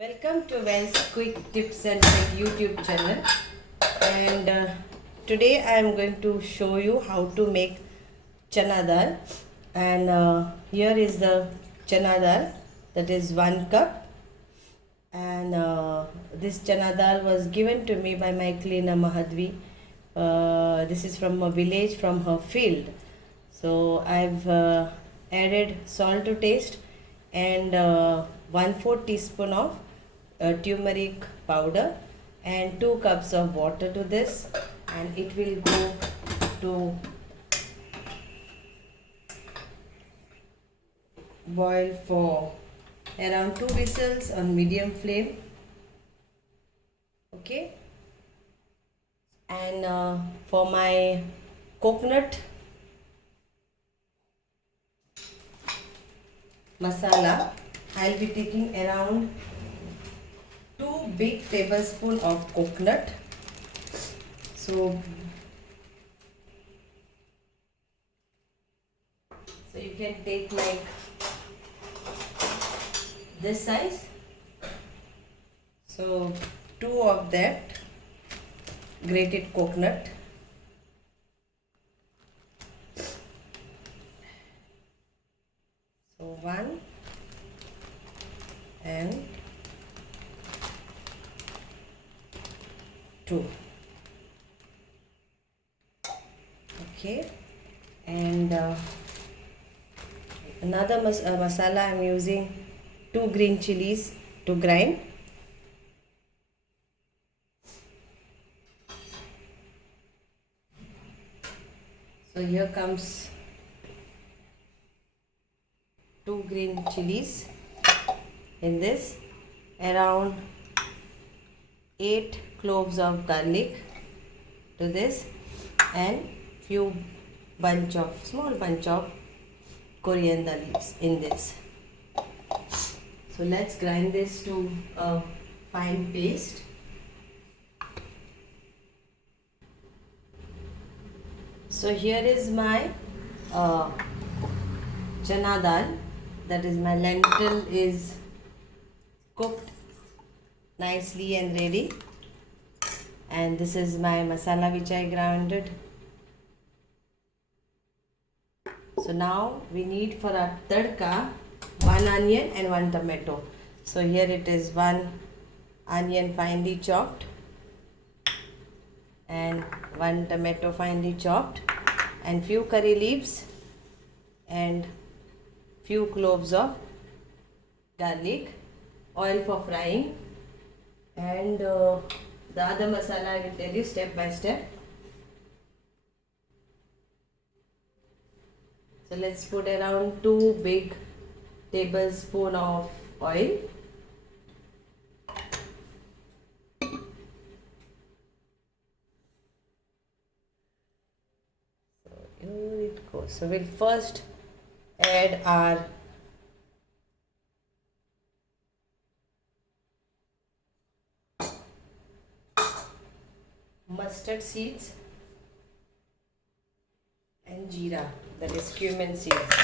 Welcome to Wen's Quick Tips and Trick YouTube channel, and today I am going to show you how to make chana dal. And here is the chana dal, that is 1 cup, and this chana dal was given to me by my cleaner Mahadvi. This is from a village, from her field. So I've added salt to taste and 1/4 teaspoon of turmeric powder and 2 cups of water to this, and it will go to boil for around 2 whistles on medium flame. Okay, and for my coconut masala, I'll be taking around 2 big tablespoons of coconut. So you can take like this size. So 2 of that grated coconut. So 1 and 2. Okay, and another masala I'm using 2 green chilies to grind. So here comes 2 green chilies in this, around 8 cloves of garlic to this, and few small bunch of coriander leaves in this. So let's grind this to a fine paste. So here is my chana dal, that is my lentil is cooked nicely and ready, and this is my masala which I grounded. So now we need for our tadka 1 onion and 1 tomato. So here it is 1 onion finely chopped and 1 tomato finely chopped, and few curry leaves and few cloves of garlic, oil for frying, and the other masala I will tell you step by step. So let's put around 2 big tablespoons of oil. So here it goes. So we'll first add our mustard seeds and jeera, that is cumin seeds.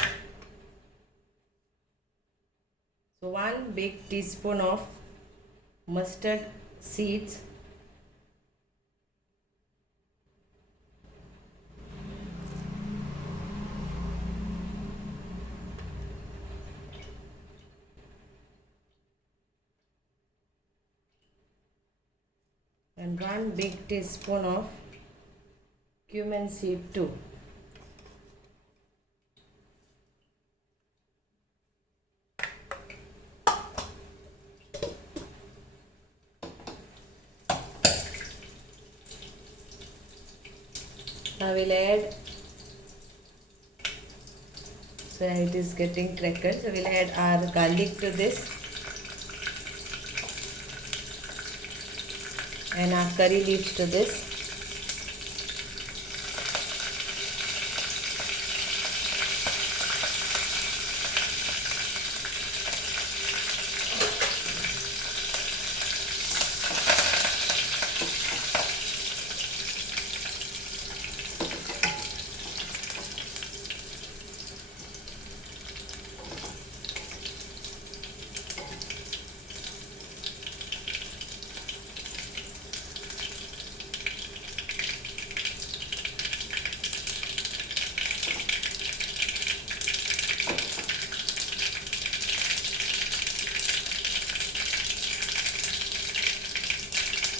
So 1 big teaspoon of mustard seeds, and 1 big teaspoon of cumin seed too. Now we'll add, so it is getting crackled, so we'll add our garlic to this and our curry leaves to this.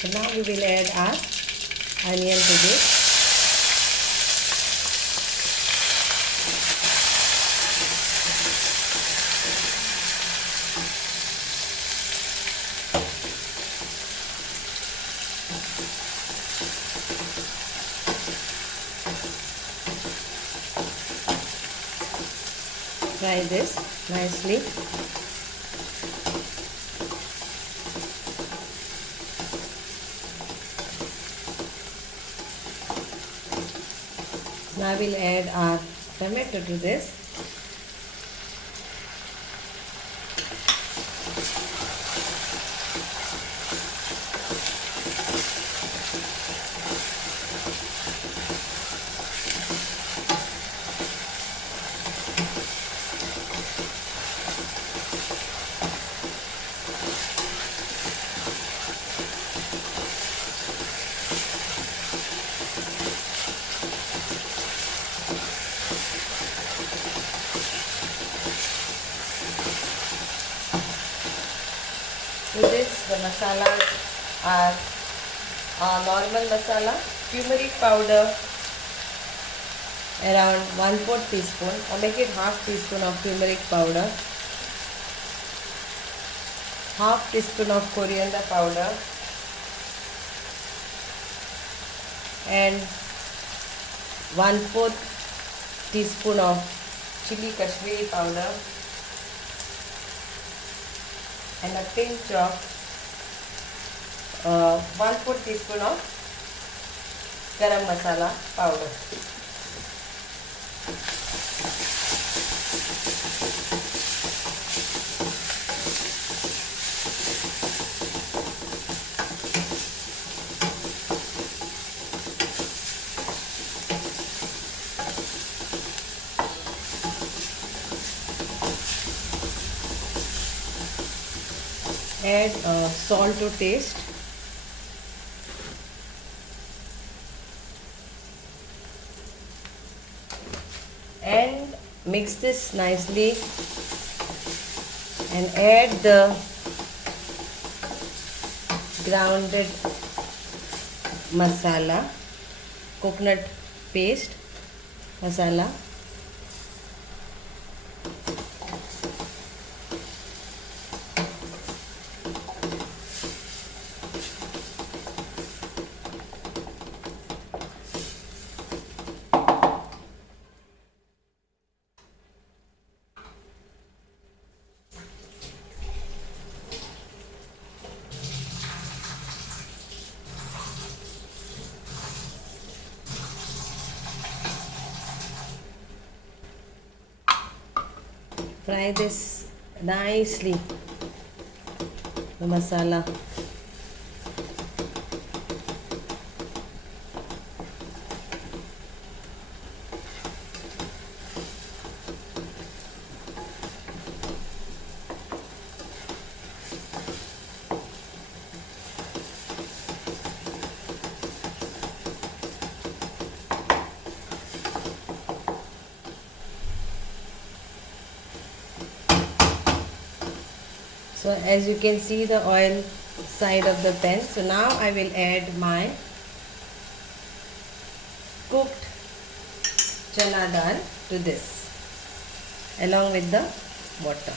So now we will add our onion to this. Fry this nicely. Now we'll add our tomato to this. To this, the masalas are normal masala, turmeric powder around 1/4 teaspoon, or make it half teaspoon of turmeric powder, half teaspoon of coriander powder, and 1/4 teaspoon of chili Kashmiri powder, and a pinch of 1/4 teaspoon of garam masala powder. Add salt to taste. And mix this nicely and add the grounded masala, coconut paste masala. Fry this nicely, the masala. So as you can see the oil side of the pan. So now I will add my cooked chana dal to this along with the water.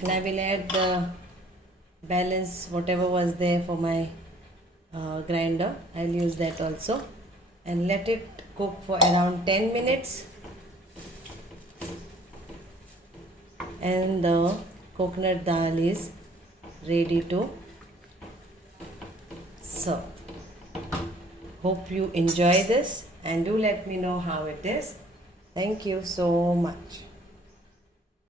And I will add the balance whatever was there for my grinder. I'll use that also and let it cook for around 10 minutes. And the coconut dal is ready to serve. Hope you enjoy this and do let me know how it is. Thank you so much.